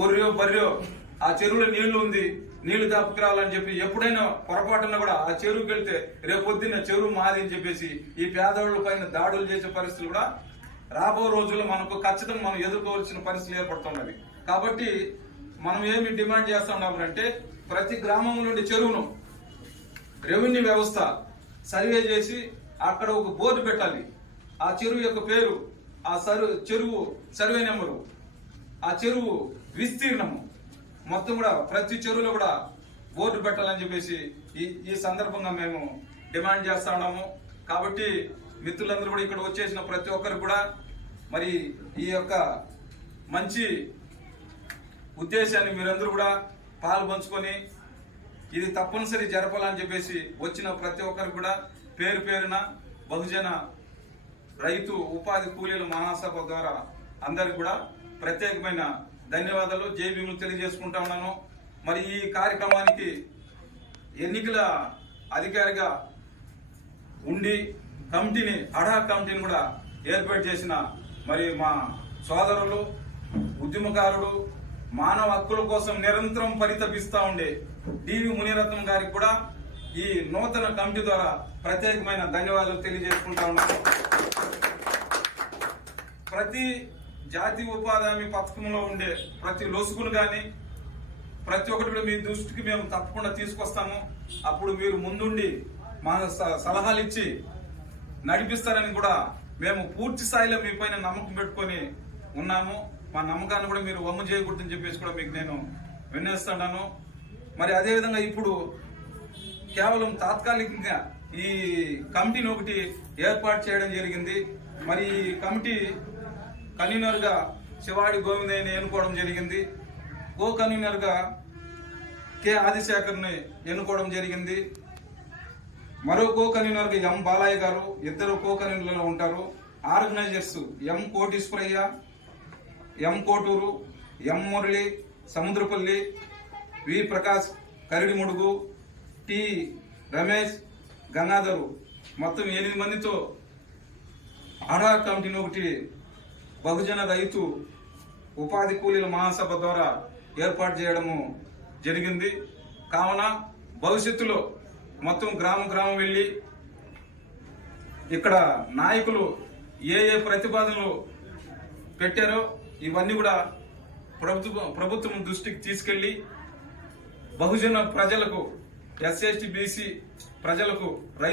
గొర్రెో బర్రెో ఆ చెరువులో నీళ్లు ఉంది, నీళ్లు తప్పుకురావాలని చెప్పి ఎప్పుడైనా పొరపాటున కూడా ఆ చెరువుకి వెళ్తే రేపు పొద్దున్న చెరువు మాది అని చెప్పేసి ఈ పేదవాళ్ళ పైన దాడులు చేసే పరిస్థితులు కూడా రాబో రోజుల్లో మనకు ఖచ్చితంగా మనం ఎదుర్కోవాల్సిన పరిస్థితులు ఏర్పడుతున్నది. కాబట్టి మనం ఏమి డిమాండ్ చేస్తా ఉన్నామంటే ప్రతి గ్రామం నుండి చెరువును రెవెన్యూ వ్యవస్థ సర్వే చేసి అక్కడ ఒక బోర్డు పెట్టాలి. ఆ చెరువు యొక్క పేరు, ఆ చెరువు సర్వే నెంబరు, ఆ చెరువు విస్తీర్ణము మొత్తం కూడా ప్రతి చెరువులో కూడా బోర్డు పెట్టాలని చెప్పేసి ఈ సందర్భంగా మేము డిమాండ్ చేస్తా ఉన్నాము. కాబట్టి మిత్రులందరూ కూడా ఇక్కడ వచ్చేసిన ప్రతి ఒక్కరు కూడా మరి ఈ యొక్క మంచి ఉద్దేశాన్ని మీరందరూ కూడా పాలు పంచుకొని ఇది తప్పనిసరి జరపాలని చెప్పేసి వచ్చిన ప్రతి ఒక్కరు కూడా పేరు పేరున బహుజన రైతు ఉపాధి కూలీల మహాసభ ద్వారా అందరికి కూడా ప్రత్యేకమైన ధన్యవాదాలు, జై భీములు తెలియజేసుకుంటా ఉన్నాను. మరి ఈ కార్యక్రమానికి ఎన్నికల అధికారిగా ఉండి కమిటీని అడాక్ కమిటీని కూడా ఏర్పాటు చేసిన మరి మా సోదరులు, ఉద్యమకారుడు, మానవ హక్కుల కోసం నిరంతరం పరితపిస్తా ఉండే డివి మునిరత్నం గారికి కూడా ఈ నూతన కమిటీ ద్వారా ప్రత్యేకమైన ధన్యవాదాలు తెలియజేసుకుంటా ఉన్నాను. ప్రతి జాతీయ ఉపాధి హామీ పథకంలో ఉండే ప్రతి లొసుగును కానీ ప్రతి ఒక్కటి కూడా మీ దృష్టికి మేము తప్పకుండా తీసుకొస్తాము. అప్పుడు మీరు ముందుండి మా సలహాలు ఇచ్చి నడిపిస్తారని కూడా మేము పూర్తి స్థాయిలో మీ పైన నమ్మకం పెట్టుకొని ఉన్నాము. మా నమ్మకాన్ని కూడా మీరు వమ్ము చేయకూడదని చెప్పేసి కూడా మీకు నేను విన్నవిస్తున్నాను. మరి అదేవిధంగా ఇప్పుడు కేవలం తాత్కాలికంగా ఈ కమిటీని ఒకటి ఏర్పాటు చేయడం జరిగింది. మరి ఈ కమిటీ కన్వీనర్ గా శివాడి గోవిందయ్యని ఎన్నుకోవడం జరిగింది. కో కన్వీనర్ గా కె ఆదిశేఖర్ని ఎన్నుకోవడం జరిగింది. మరో కో కన్వీనర్ గా ఎం బాలయ్య గారు, ఇద్దరు కో కన్వీనర్లు ఉంటారు. ఆర్గనైజర్స్ ఎం కోటీశ్వరయ్య, ఎం కోటూరు, ఎం మురళి, సముద్రపల్లి, వి ప్రకాష్, కరిడిముడుగు, టి రమేష్, గంగాధరు మొత్తం 8 మందితో అడాక్ కమిటీని ఒకటి బహుజన రైతు ఉపాధి కూలీల మహాసభ ద్వారా ఏర్పాటు చేయడము జరిగింది. కావున భవిష్యత్తులో మొత్తం గ్రామం వెళ్ళి ఇక్కడ నాయకులు ఏ ప్రతిపాదనలు పెట్టారో ఇవన్నీ కూడా ప్రభుత్వం దృష్టికి తీసుకెళ్లి బహుజన ప్రజలకు, ఎస్సీ ఎస్టీ బీసీ ప్రజలకు రైతు